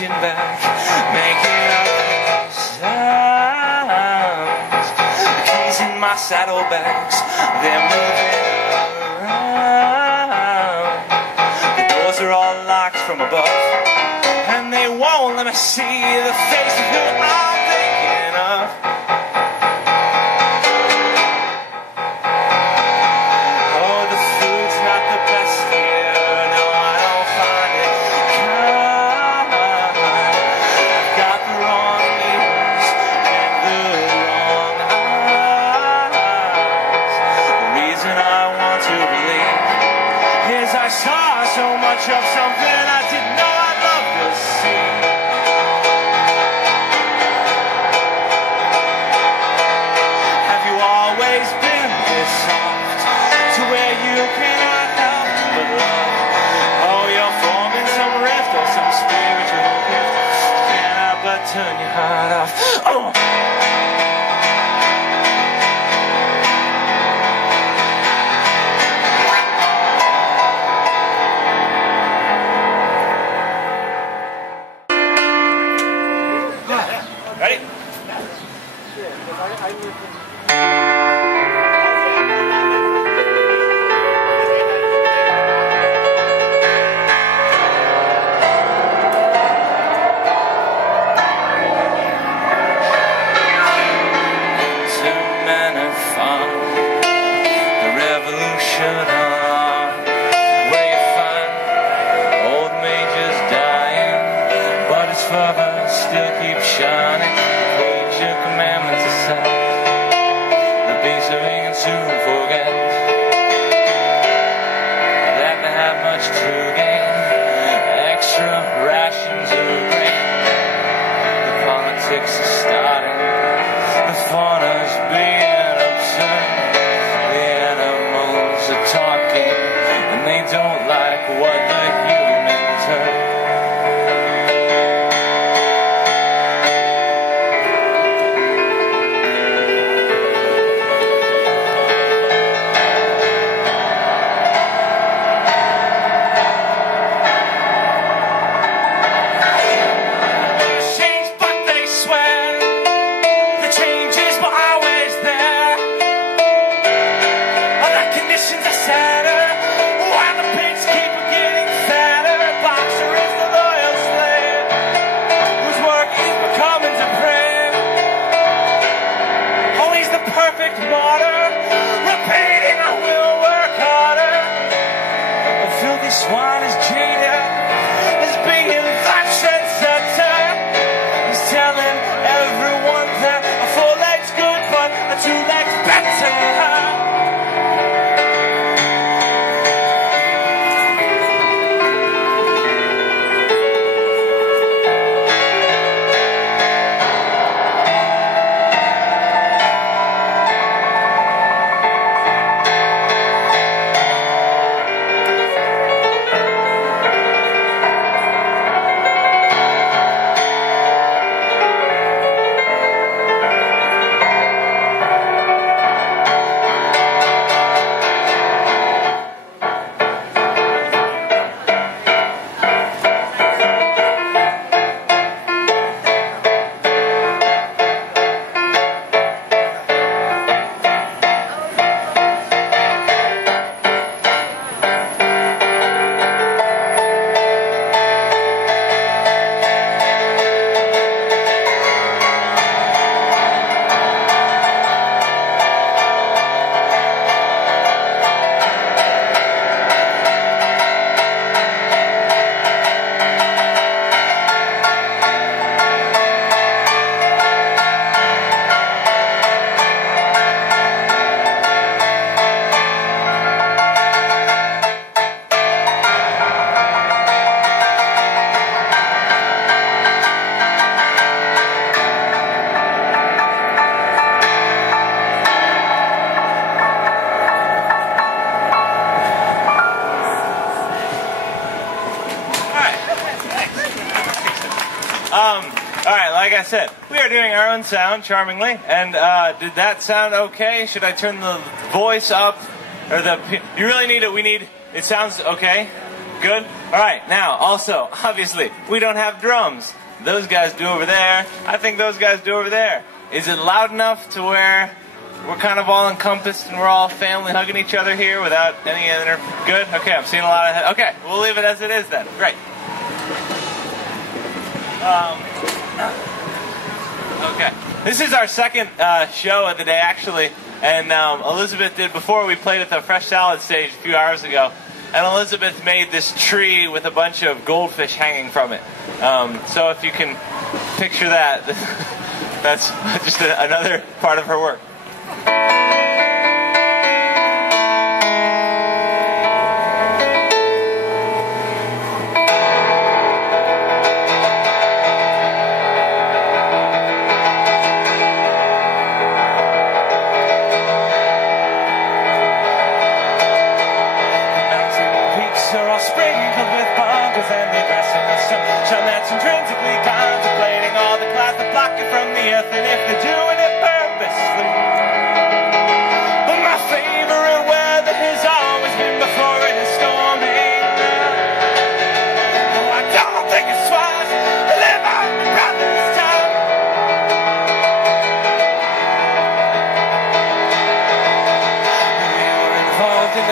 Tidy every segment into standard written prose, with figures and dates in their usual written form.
reaching back, making up sounds. The keys in my saddlebags, they're moving around. The doors are all locked from above, and they won't let me see the face of who I'm thinking of. Oh, the food's not the best here, no, I don't find it kind. I've got the wrong neighbors and the wrong eyes. The reason I want to believe is I saw so much of something I didn't know I'd love to see. Have you always been this soft to where you cannot help but love? Oh, you're forming some rift or some spiritual gift. Can't help but turn your heart off. Oh. Ready? Two men have found the revolution on, where you find old majors dying, but his father still keeps shining. Page your commandments aside, the beast of we can soon forget that they have much to gain. Extra rations of grain, the politics is starting, the fauna's being absurd, the animals are talking, and they don't like what the humans heard. Change, but they swear the changes were always there. And the conditions are sadder, while the pigs keep getting fatter. Boxer is the loyal slave, whose work is becoming to prayer. Oh, he's the perfect martyr, repeating I will work harder. A filthy swine is jaded, is being that trendsetter. He's telling everyone that a 4 leg's good, but a 2 leg's better. Alright, like I said, we are doing our own sound charmingly, and did that sound okay? Should I turn the voice up? Or you really need it, it sounds okay? Good? Alright, now, also, obviously, we don't have drums. Those guys do over there. I think those guys do over there. Is it loud enough to where we're kind of all encompassed and we're all family hugging each other here without any other... Good? Okay, I'm seeing a lot of... Okay, we'll leave it as it is then. Great. Okay. This is our second show of the day, actually. And Elizabeth did, before we played at the Fresh Salad stage a few hours ago, and Elizabeth made this tree with a bunch of goldfish hanging from it. So if you can picture that, that's just another part of her work.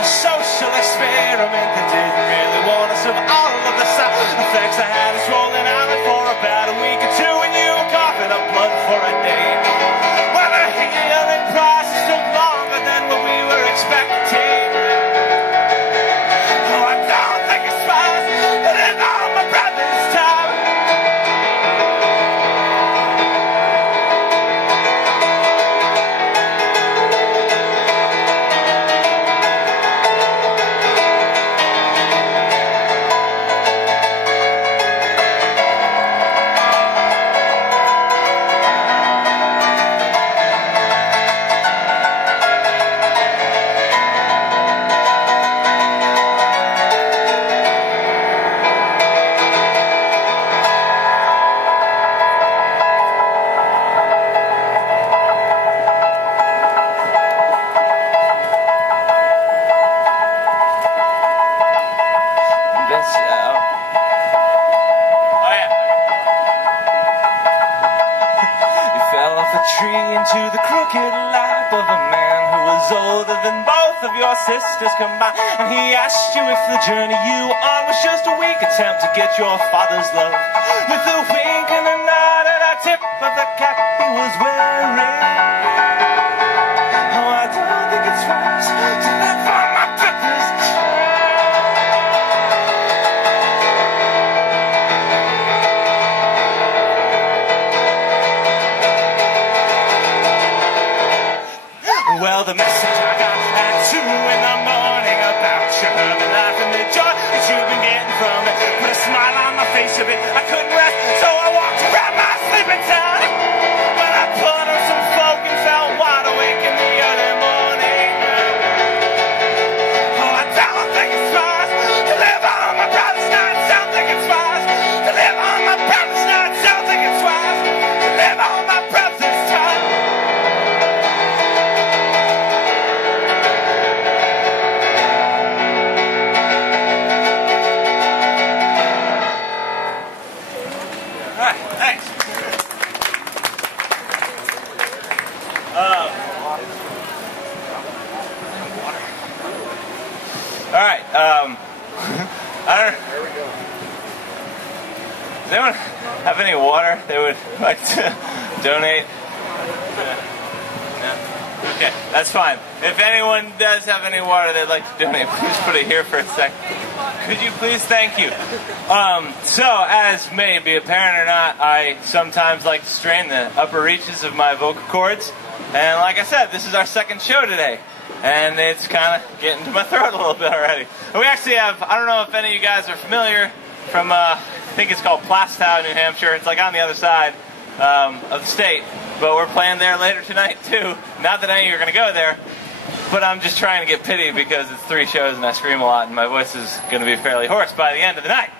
Social experiment that didn't really warn us of all of the side effects. I had us rolling out for about a week or two, and you were coughing up blood for a day. Well, the healing process took longer than what we were expecting. Oh, I don't think it's right to live on my brother's time. Into the crooked lap of a man who was older than both of your sisters combined. And he asked you if the journey you were on was just a weak attempt to get your father's love. With a wink and a nod at the tip of the cap he was wearing. Oh, I don't think it's right to live on my brother's Well, the message I got at 2 in the morning about your urban life and the joy that you've been getting from it put a smile on my face a bit. I couldn't rest, so I walked around my sleeping town. But I put on some folk and felt wide awake in the early morning. Oh, I don't think it's right to live on my brother's night. Don't think it's right to live on my brother's night. Don't think it's right to live on my brother's time. Alright, I don't... Does anyone have any water they would like to donate? No? Okay, that's fine. If anyone does have any water they'd like to donate, please put it here for a second. Could you please? Thank you. So, as may be apparent or not, I sometimes like to strain the upper reaches of my vocal cords. And like I said, this is our second show today. And it's kind of getting to my throat a little bit already. And we actually have, I don't know if any of you guys are familiar from, I think it's called Plastow, New Hampshire. It's like on the other side of the state. But we're playing there later tonight too. Not that any of you are going to go there. But I'm just trying to get pity because it's 3 shows and I scream a lot and my voice is going to be fairly hoarse by the end of the night.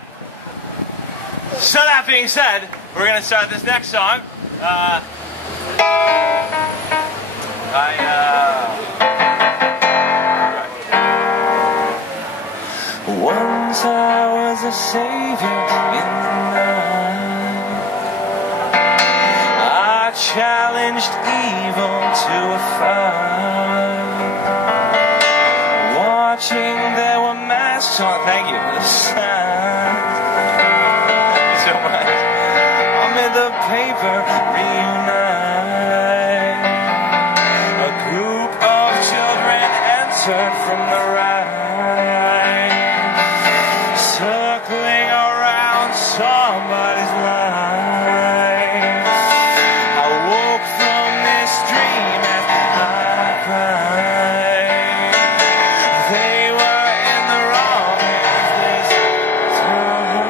So that being said, we're going to start this next song. Once I was a savior in the night. I challenged evil to a fight. Watching, there were masks on. Thank you for the sign. Thank you so much. Amid the paper reunite. A group of children entered from the right, circling around somebody's life. I woke from this dream and I cried. They were in the wrong hands this time.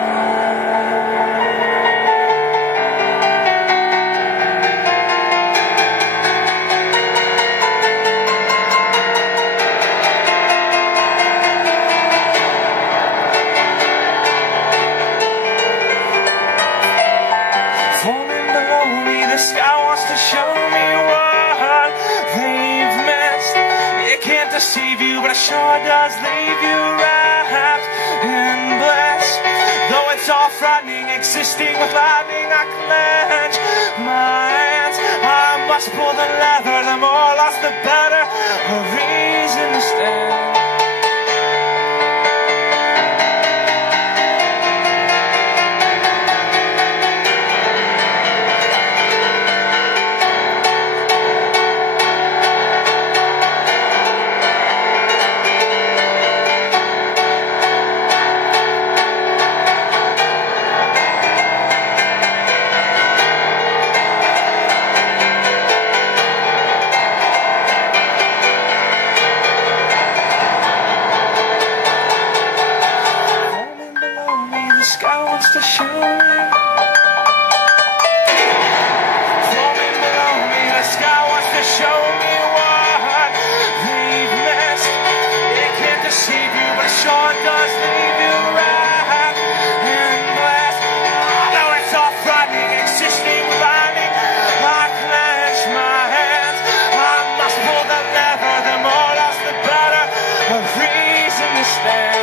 Falling below me, the sky wants to show me what they've missed. It can't deceive you, but it sure does leave you wrapped in bliss. Though it's all frightening, existing with lightning, I clench my hands. I must pull the lever, the more lost the better. A reason to stand. The sky wants to show me. Falling below me, the sky wants to show me what they've missed. It can't deceive you, but it sure does leave you wrapped in bliss. Though it's all frightening, existing with lightning, I clench my hands. I must pull the lever, the more lost the better. A reason to stand.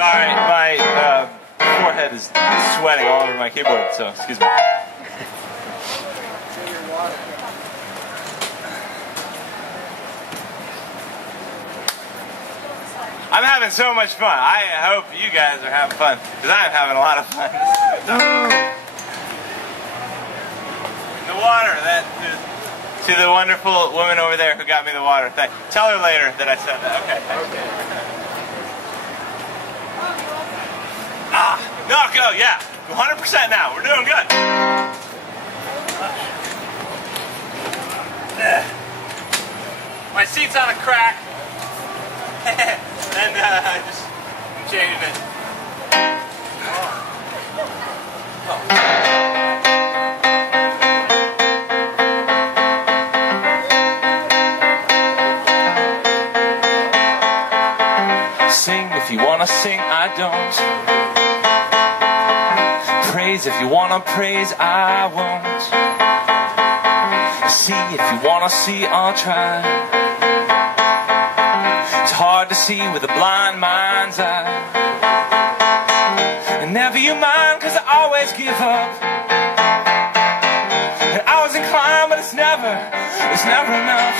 Sorry, my forehead is sweating all over my keyboard, so excuse me. I'm having so much fun. I hope you guys are having fun, because I'm having a lot of fun. The water, to the wonderful woman over there who got me the water. Tell her later that I said that. Okay. No, go, yeah. 100% now. We're doing good. My seat's on a crack. And I'm changing it. Sing if you wanna sing, I don't. Praise if you wanna praise, I won't. See if you wanna see, I'll try. It's hard to see with a blind mind's eye. And never you give up. And I was inclined, but it's never enough.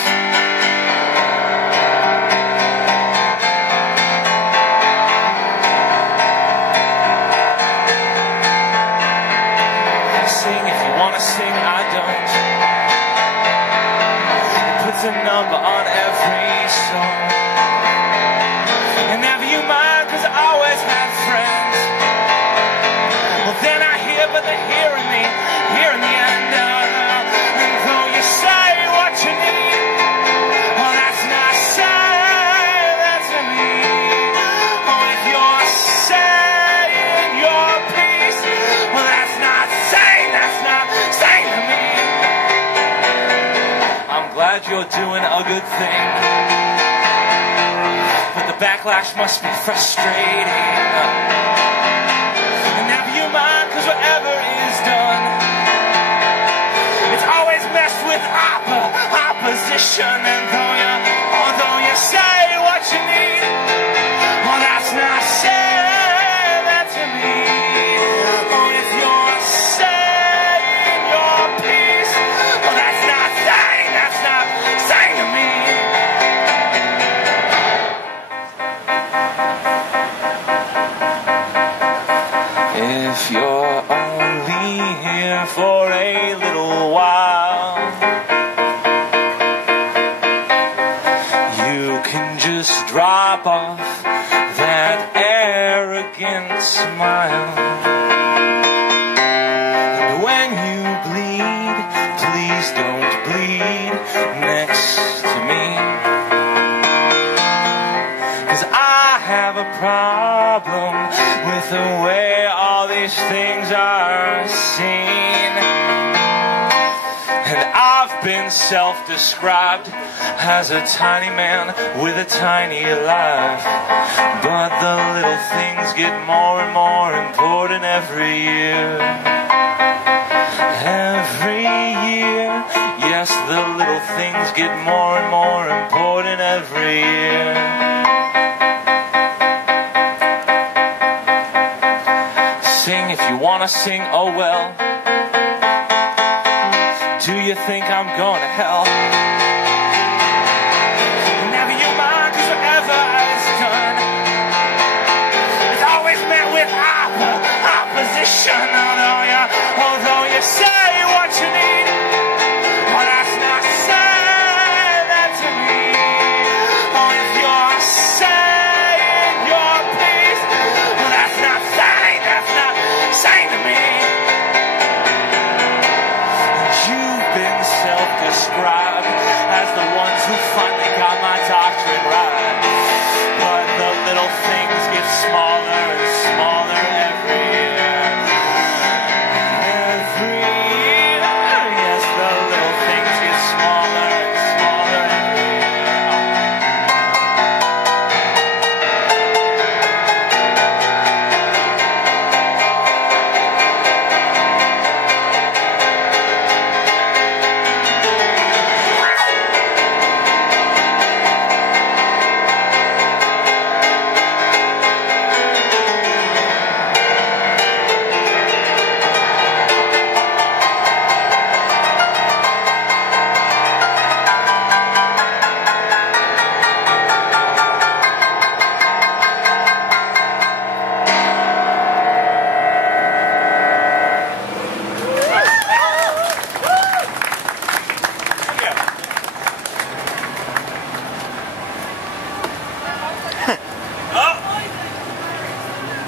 Sing if you wanna sing, I don't. It puts a number on every song. And never you mind, 'cause I always had friends. Well then I hear, but they're hearing me, here in the end. And though you say what you need, well that's not saying that to me. Oh, if you're saying your piece, well that's not saying to me. I'm glad you're doing a good thing, but the backlash must be frustrating. And never you mind, 'cause whatever is done, it's always messed with opposition. And although you say what you need, well that's not saying that to me. Oh, if you're saying your piece, well that's not saying to me. If you're only here for a little while, you can just drop off that arrogant smile. And when you bleed, please don't bleed next to me, 'cause I have a problem with the way all these things are seen. And I've been self-described as a tiny man with a tiny life, but the little things get more and more important every year. Every year, yes, the little things get more and more important every year. Sing if you wanna sing, oh well. Do you think I'm going to hell? Never you mind, 'cause whatever is done, it's always met with opposition. Although you say what you need, well that's not saying that to me. Oh, if you're saying your piece, well that's not saying to me. You've been self-described as the ones who finally got my doctrine right, but the little things get smaller and smaller every year. Every year, yes, the little things get smaller and smaller every year.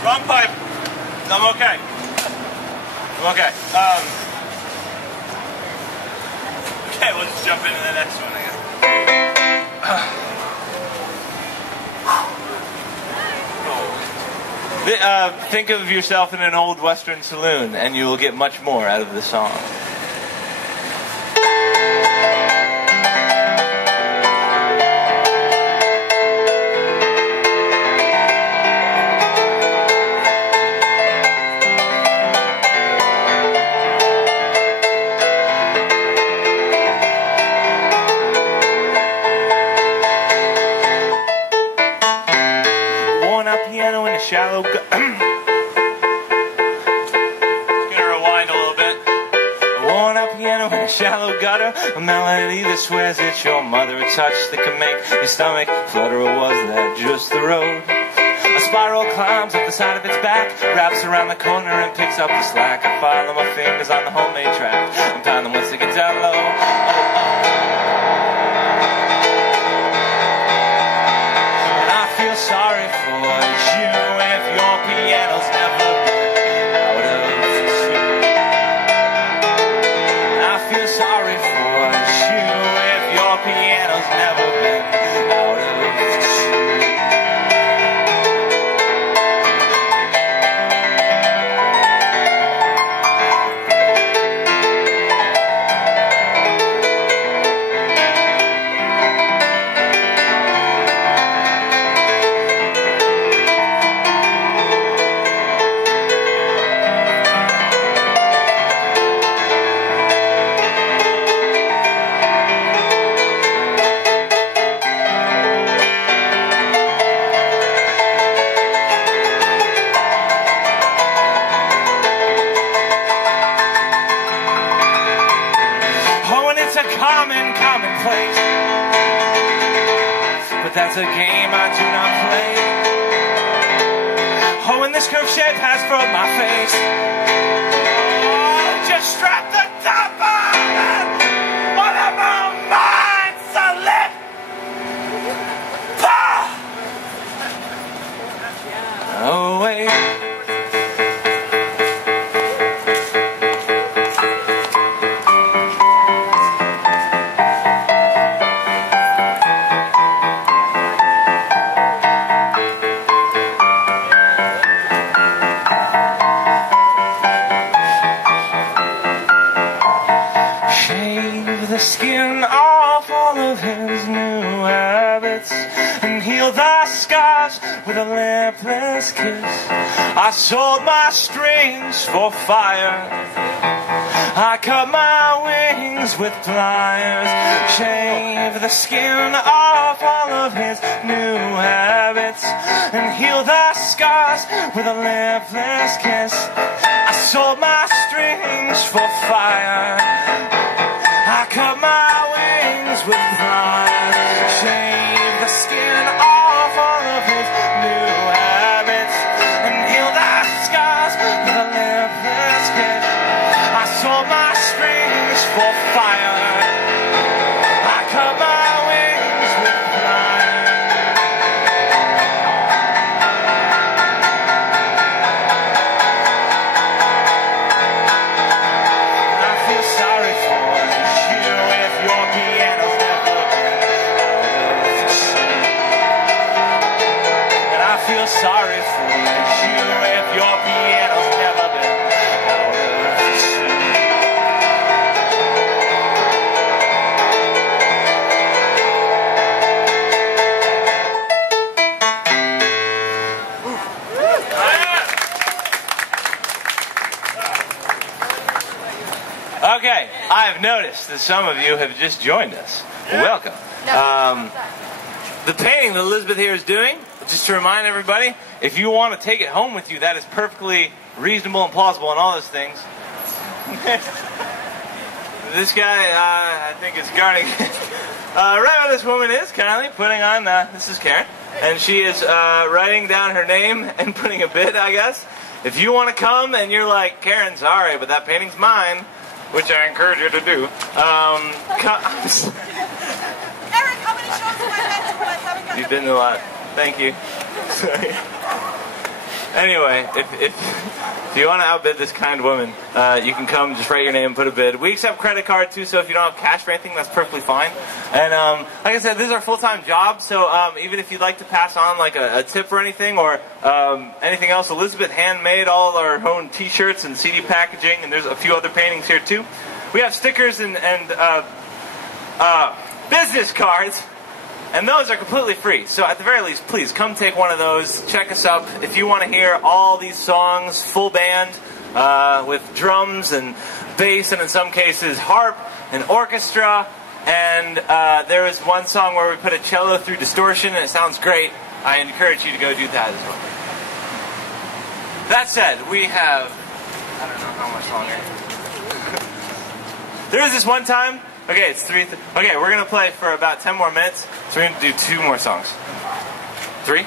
Wrong pipe. I'm okay. I'm okay. Okay, we'll just jump into the next one again. Think of yourself in an old Western saloon, and you will get much more out of the song. Piano in a shallow worn out piano in a shallow gutter, a melody that swears it's your mother, a touch that can make your stomach flutter, or was that just the road? A spiral climbs up the side of its back, wraps around the corner and picks up the slack. I file my fingers on the homemade track and pound them once they get down low. And I feel sorry for you if your piano's never been out of tune. I feel sorry for you if your piano's never been out of tune. Commonplace, but that's a game I do not play. Oh, and this curved shape has broke my face. Oh, just strap the top on it. One of my mind's a lit. Oh, wait. The skin off all of his new habits and heal the scars with a lipless kiss. I sold my strings for fire, I cut my wings with pliers. Shave the skin off all of his new habits and heal the scars with a lipless kiss. I sold my strings for fire, I cut my wings with pliers. Shave the skin off all of his new habits and heal the scars with a lipless kiss. I sold my strings for fire, I cut my wings with pliers. I feel sorry for your piano's never been out of tune. And I feel sorry for you if your piano's never been out of tune. Okay, I have noticed that some of you have just joined us. Welcome. The painting that Elizabeth here is doing, just to remind everybody, if you want to take it home with you, that is perfectly reasonable and plausible and all those things. This guy, I think is guarding. Right where this woman is currently putting on, this is Karen, and she is writing down her name and putting a bid, I guess. If you want to come and you're like, Karen, sorry, but that painting's mine, which I encourage you to do. Eric, how many shows have I been to? You've been to a lot. Thank you. Sorry. Anyway, if you want to outbid this kind woman, you can come, just write your name and put a bid. We accept credit card too, so if you don't have cash for anything, that's perfectly fine. And like I said, this is our full-time job, so even if you'd like to pass on like a tip or anything, or anything else, Elizabeth handmade all our own t-shirts and CD packaging, and there's a few other paintings here too. We have stickers and business cards. And those are completely free. So at the very least, please come take one of those. Check us up. If you want to hear all these songs, full band, with drums and bass, and in some cases harp and orchestra. And there is one song where we put a cello through distortion, and it sounds great. I encourage you to go do that as well. That said, we have, I don't know how much longer. There was this one time. Okay, it's okay, we're gonna play for about 10 more minutes. So we're gonna do 2 more songs. 3?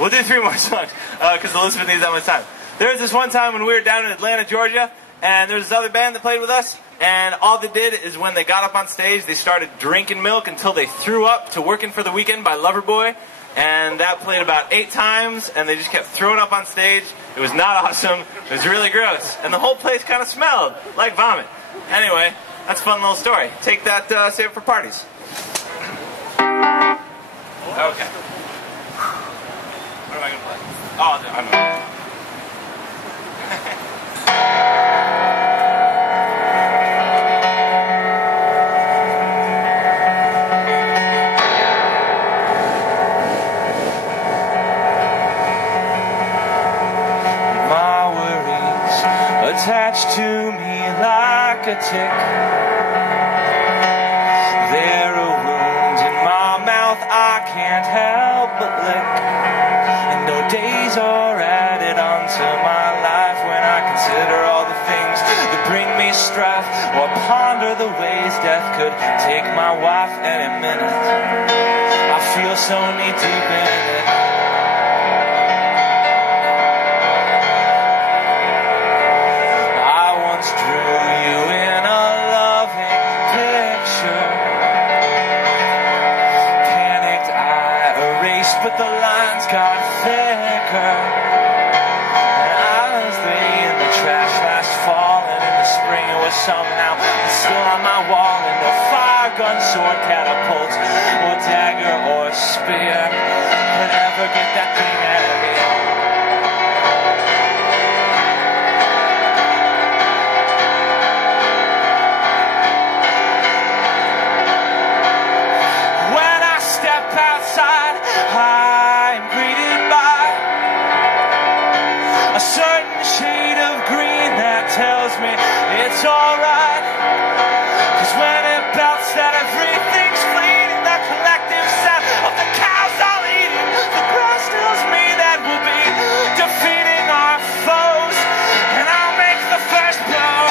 We'll do 3 more songs because Elizabeth needs that much time. There was this one time when we were down in Atlanta, Georgia, and there was this other band that played with us. And all they did is when they got up on stage, they started drinking milk until they threw up to Working for the Weekend by Loverboy. And that played about 8 times, and they just kept throwing up on stage. It was not awesome. It was really gross. And the whole place kind of smelled like vomit. Anyway, that's a fun little story. Take that, save it for parties. Okay. What am I going to play? Oh, no, I'm not. Attached to me like a tick. There are wounds in my mouth I can't help but lick. And no days are added onto my life when I consider all the things that bring me strife, or ponder the ways death could take my wife any minute. I feel so knee deep in it. But the lines got thicker, and I was in the trash last fall, and in the spring it was somehow still on my wall. And no fire, gun, sword, catapult, or dagger, or spear could ever get that thing out of me. When I step outside, I'm greeted by a certain shade of green that tells me it's alright. 'Cause when it belts that everything's fleeting, the collective sound of the cows all eating, the grass tells me that we'll be defeating our foes, and I'll make the first blow.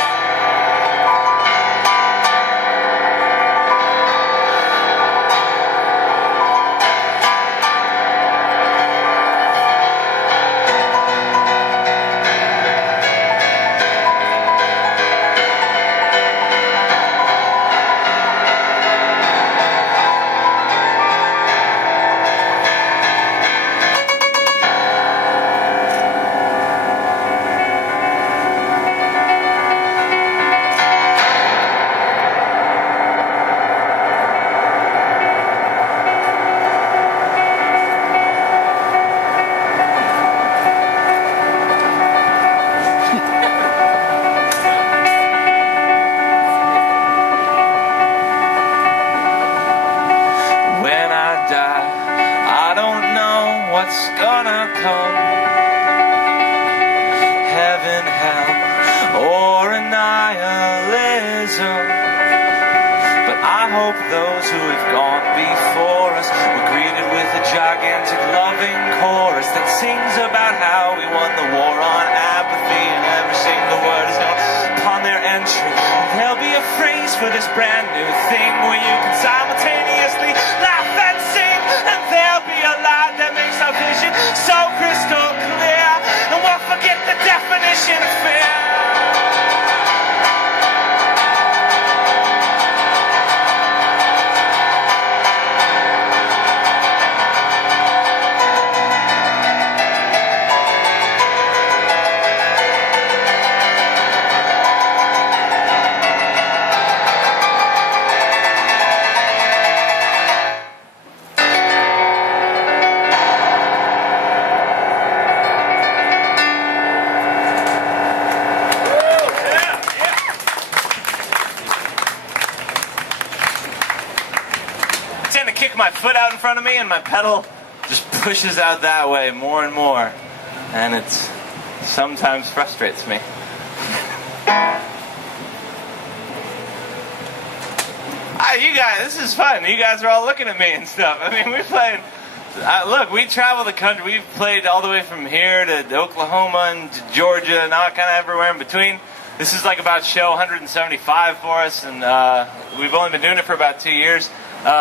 What's gonna come? Heaven, hell, or annihilism? But I hope those who have gone before us were greeted with a gigantic loving chorus that sings about how we won the war on apathy, and every single word is known upon their entry. And there'll be a phrase for this brand new thing where you can simultaneously laugh and sing, and there'll be a light that makes our vision so crystal clear, and we'll forget the definition of fear. My foot out in front of me, and my pedal just pushes out that way more and more, and it sometimes frustrates me. You guys, this is fun. You guys are all looking at me and stuff. I mean, we're playing. Look, we travel the country. We've played all the way from here to Oklahoma and to Georgia and all kind of everywhere in between. This is like about show 175 for us, and we've only been doing it for about 2 years. We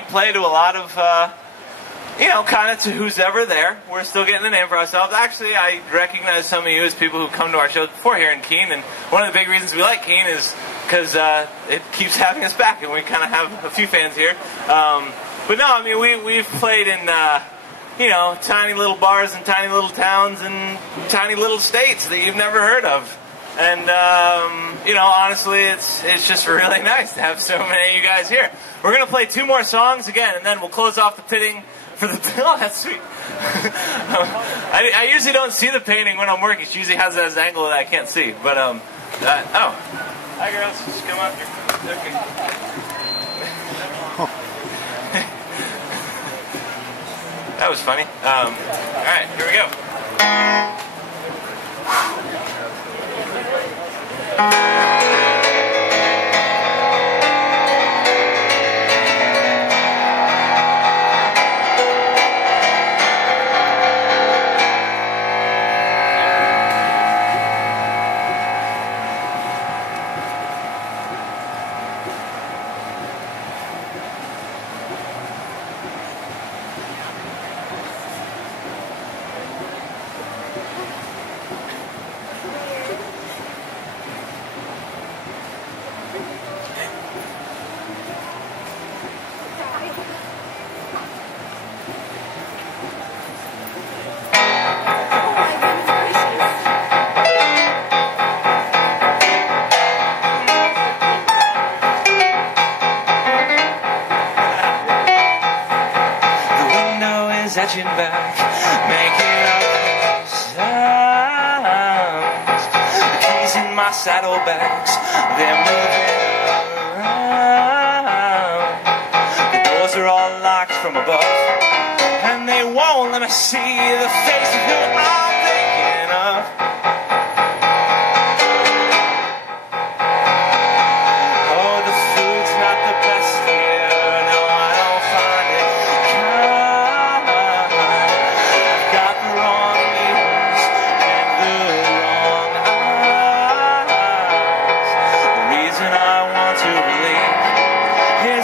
play to a lot of, kind of to who's ever there. We're still getting the name for ourselves. Actually, I recognize some of you as people who come to our shows before here in Keene, and one of the big reasons we like Keene is because it keeps having us back, and we kind of have a few fans here. But no, I mean, we've played in, tiny little bars and tiny little towns and tiny little states that you've never heard of. And, honestly, it's just really nice to have so many of you guys here. We're going to play 2 more songs again, and then we'll close off the pitting for the... Oh, that's sweet. I usually don't see the painting when I'm working. She usually has this angle that I can't see. But, oh. Hi, girls. Just come up here. Okay. That was funny. Alright, here we go. Edging back, making up sounds. The keys in my saddlebags, they're moving around. The doors are all locked from above, and they won't let me see the face of who I'm thinking of. Oh, the food's not the best here, no, I don't find it.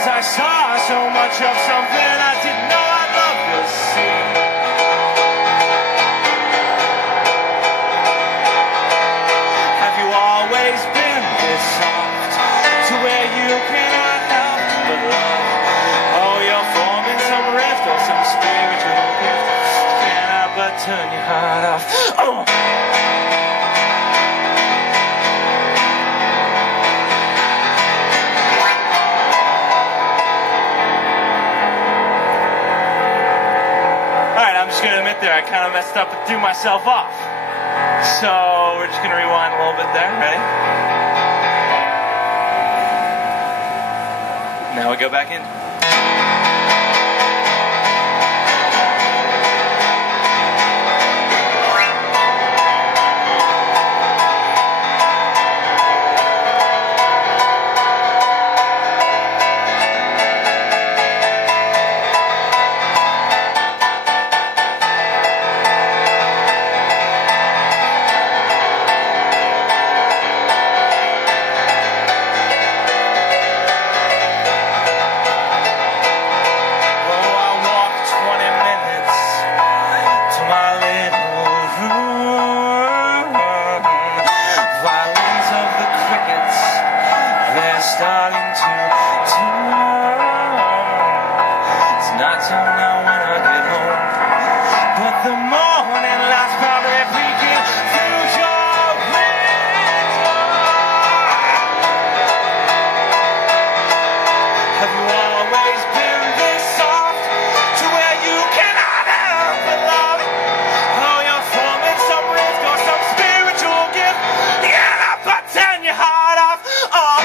I saw so much of something I didn't know I'd love to see. Have you always been this soft, to where you cannot help but love? Oh, you're forming some rift or some spiritual gift. Can I but turn your heart off? Oh. I'm just going to admit there, I kind of messed up and threw myself off. So we're just going to rewind a little bit there. Ready? Now we go back in. Starting to turn. It's not till now when I get home, but the morning light's probably peeking through your window. Have you always been this soft, to where you cannot help but love? Oh, you're forming some rift or some spiritual gift. You cannot but turn your heart off. Oh.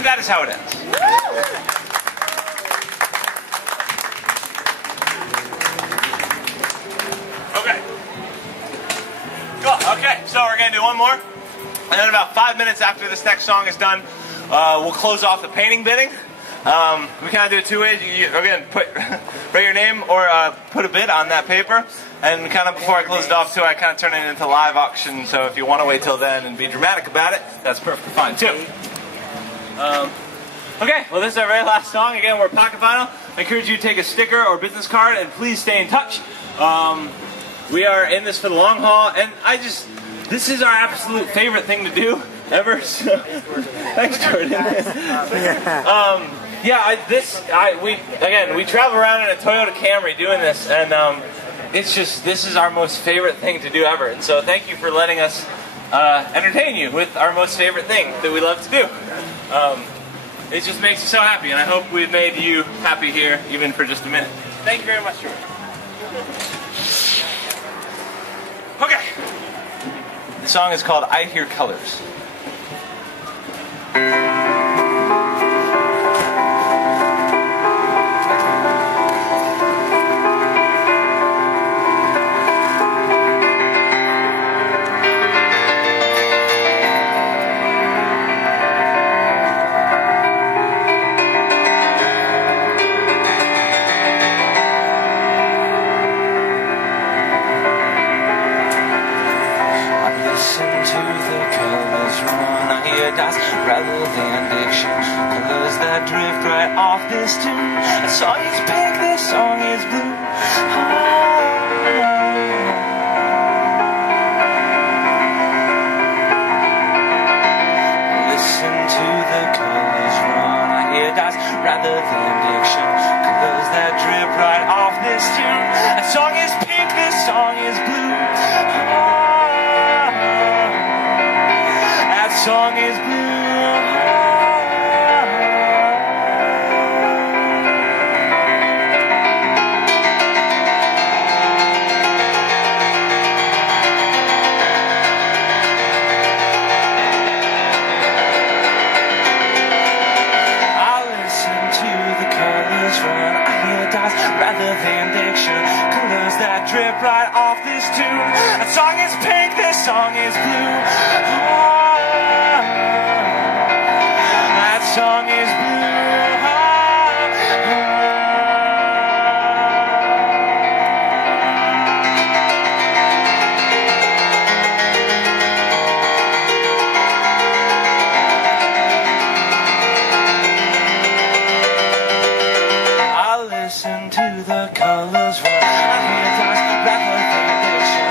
And that is how it ends. Okay. Cool. Okay, so we're going to do one more. And then about 5 minutes after this next song is done, we'll close off the painting bidding. We kind of do it two ways. Again, write your name or put a bid on that paper. And kind of before I close it off too, I kind of turn it into live auction. So if you want to wait till then and be dramatic about it, that's perfectly fine too. Okay, well this is our very last song. Again, we're Pocket Vinyl. I encourage you to take a sticker or business card and please stay in touch. We are in this for the long haul, and this is our absolute favorite thing to do ever. So, thanks, Jordan. We travel around in a Toyota Camry doing this, and this is our most favorite thing to do ever. And so, thank you for letting us entertain you with our most favorite thing that we love to do. It just makes us so happy, and I hope we've made you happy here, even for just a minute. Thank you very much, Jordan. Okay. The song is called I Hear Colors. Rather than diction, colors that drift right off this tune. A song is pink, this song is blue. Listen to the colors run. I hear dice rather than diction, colors that drift right off this tune. A song is pink, this song is blue. That song is blue. Rather than diction, colors that drip right off this tune. That song is pink, this song is blue. That song is blue. Listen to the colors run. I hear dice rather than diction,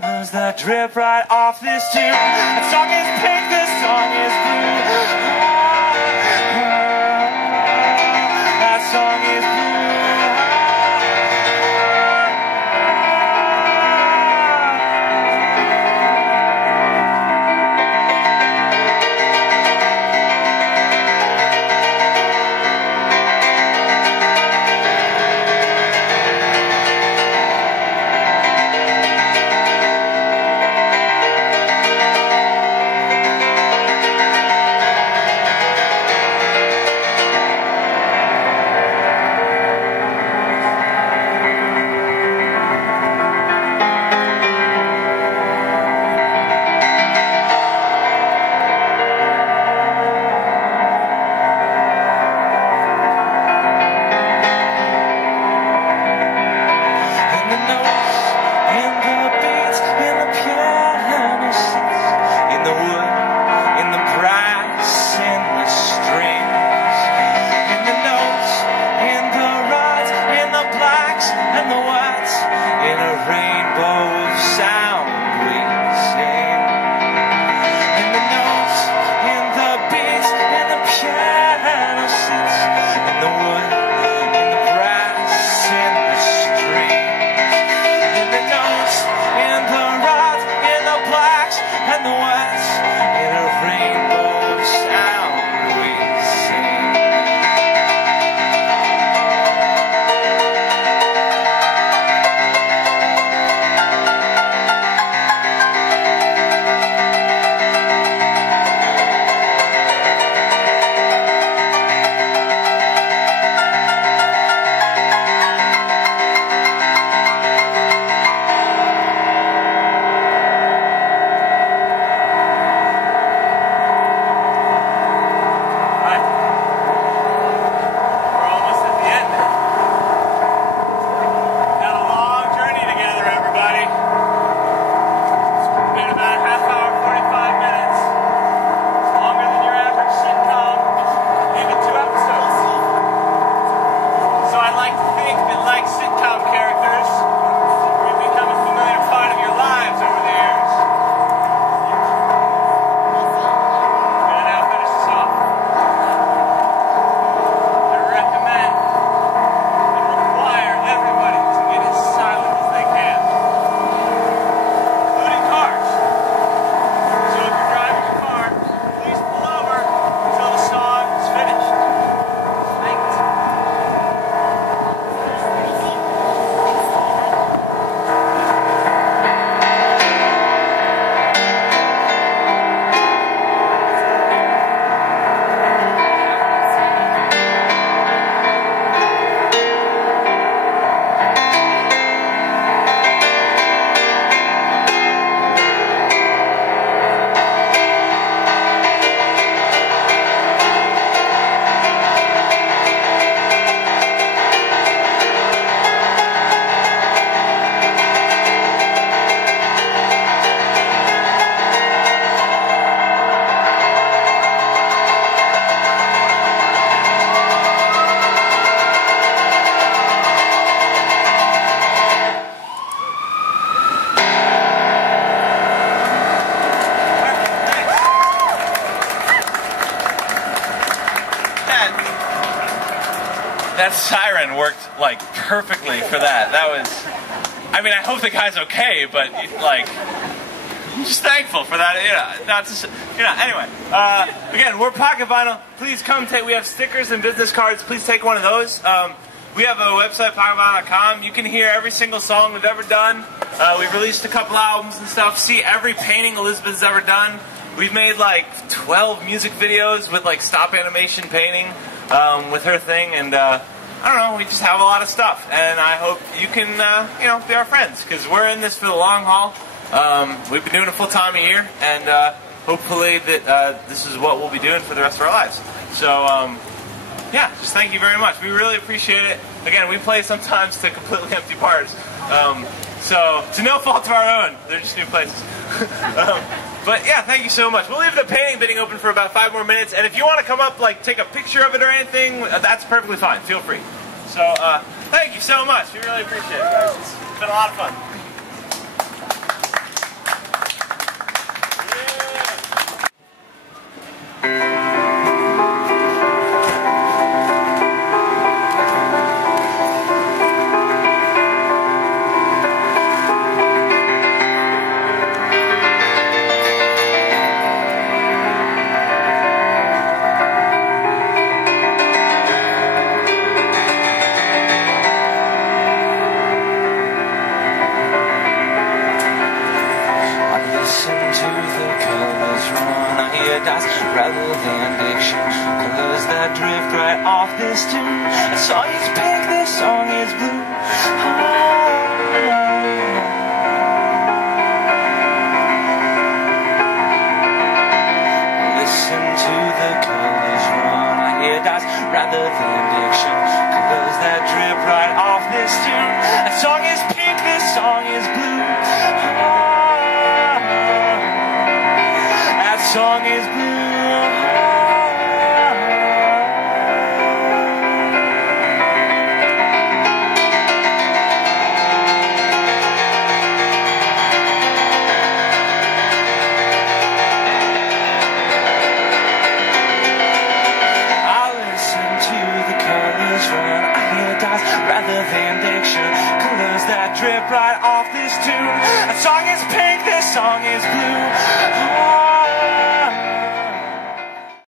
colors that drip right off this tune. That song is pink, this song is blue. That song is blue. that siren worked like perfectly for that. That was, I mean, I hope the guy's okay, but like, I'm just thankful for that. Anyway, again, we're Pocket Vinyl. Please come take. We have stickers and business cards. Please take one of those. We have a website, pocketvinyl.com. You can hear every single song we've ever done. We've released a couple albums and stuff. See every painting Elizabeth's ever done. We've made like 12 music videos with like stop animation painting with her thing, and I don't know, we just have a lot of stuff. And I hope you can, be our friends, because we're in this for the long haul. We've been doing it full time a year, and hopefully that this is what we'll be doing for the rest of our lives. So, yeah, just thank you very much. We really appreciate it. Again, we play sometimes to completely empty bars. So, to no fault of our own. They're just new places. But yeah, thank you so much. We'll leave the painting bidding open for about 5 more minutes, and if you want to come up, like, take a picture of it or anything, that's perfectly fine. Feel free. So, thank you so much. We really appreciate it, guys. It's been a lot of fun. Rather than diction, colors that drift right off this tune. A song is pink, this song is blue. Listen to the colors run. I hear dice rather than diction, colors that drip right off this tune. A song is pink, this song is blue. That song is blue. Rather than diction, colors that drip right off this tune. A song is pink, this song is blue.